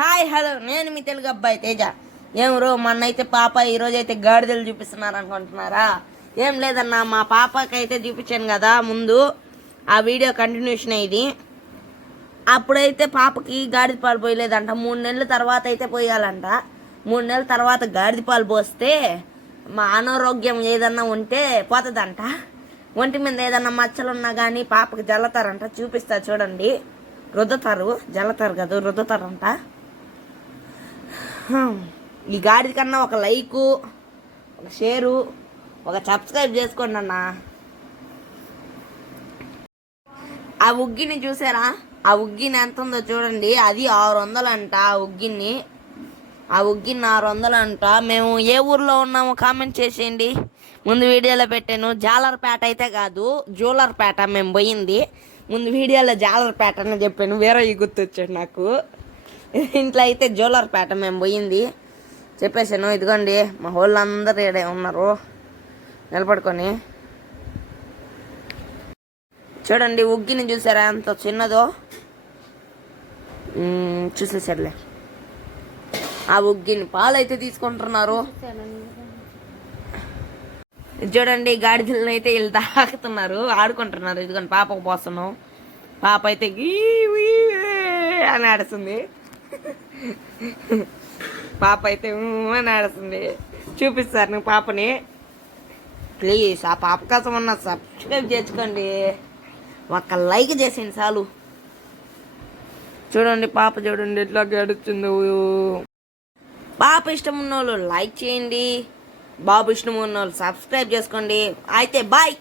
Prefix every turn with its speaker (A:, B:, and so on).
A: Hi hello. నేను మీ తెలుగు అబ్బాయి తేజ. ఏం రో మొన్నైతే పాప ఈరోజు అయితే గాడిదలు చూపిస్తున్నారు అనుకుంటున్నారా ఏం లేదన్నా మా పాపకి అయితే చూపించాను కదా ముందు. ఆ వీడియో కంటిన్యూషన్ ఇది. అప్పుడైతే పాపకి గాడిద పాలు పోయలేదంట. మూడు నెలల తర్వాత అయితే పోయాలంట. మూడు నెలల తర్వాత గాడిద పాలు పోస్తే మా అనారోగ్యం ఏదన్నా ఉంటే పోతుందంట. ఒంటి మీద ఏదన్నా మచ్చలు ఉన్నా కానీ పాపకి జల్లతారంట. చూపిస్తా చూడండి. రుద్దుతారు. జల్లతారు కదా రుద్దుతారంట. ఈ గాడిది కన్నా ఒక లైకు ఒక షేరు ఒక సబ్స్క్రైబ్ చేసుకోండి అన్న. ఆ ఉగ్గిని చూసారా? ఆ ఉగ్గిని ఎంత ఉందో చూడండి. అది ఆరు వందలు అంట ఆ ఉగ్గిని. ఆ ఉగ్గిని ఆరు వందలు అంట మేము ఏ ఊర్లో ఉన్నామో కామెంట్ చేసేయండి. ముందు వీడియోలో పెట్టాను. జాలర్పేట అయితే కాదు జూలర్పేట మేము పోయింది. ముందు వీడియోలో జాలర్పేట అని చెప్పాను. వేరే ఈ గుర్తొచ్చాడు నాకు. ఇంట్లో అయితే జూలర్పేట మేము పోయింది. చెప్పేసాను ఇదిగోండి మా వాళ్ళందరూ ఇక్కడే ఉన్నారు నిలబడుకొని. చూడండి ఉగ్గిని చూసారా? ఎంత చిన్నదో. చూసేసారులే. ఆ ఉగ్గిని పాలు అయితే తీసుకుంటున్నారు. చూడండి గాడిదలను అయితే వీళ్ళు తాకుతున్నారు. ఆడుకుంటున్నారు. ఇదిగోండి పాపకు పోస్తున్నాం. పాప అయితే అని ఆడుతుంది పాప అయితే అని ఆడుతుంది. చూపిస్తారు నువ్వు పాపని. ప్లీజ్ ఆ పాప కోసం ఉన్న సబ్స్క్రైబ్ చేసుకోండి. ఒక లైక్ చేసింది చాలు. చూడండి పాప చూడండి ఎట్లా గడుస్తుందో పాప ఇష్టం ఉన్న వాళ్ళు లైక్ చేయండి. బాబు ఇష్టం ఉన్న వాళ్ళు సబ్స్క్రైబ్ చేసుకోండి. అయితే బాయ్.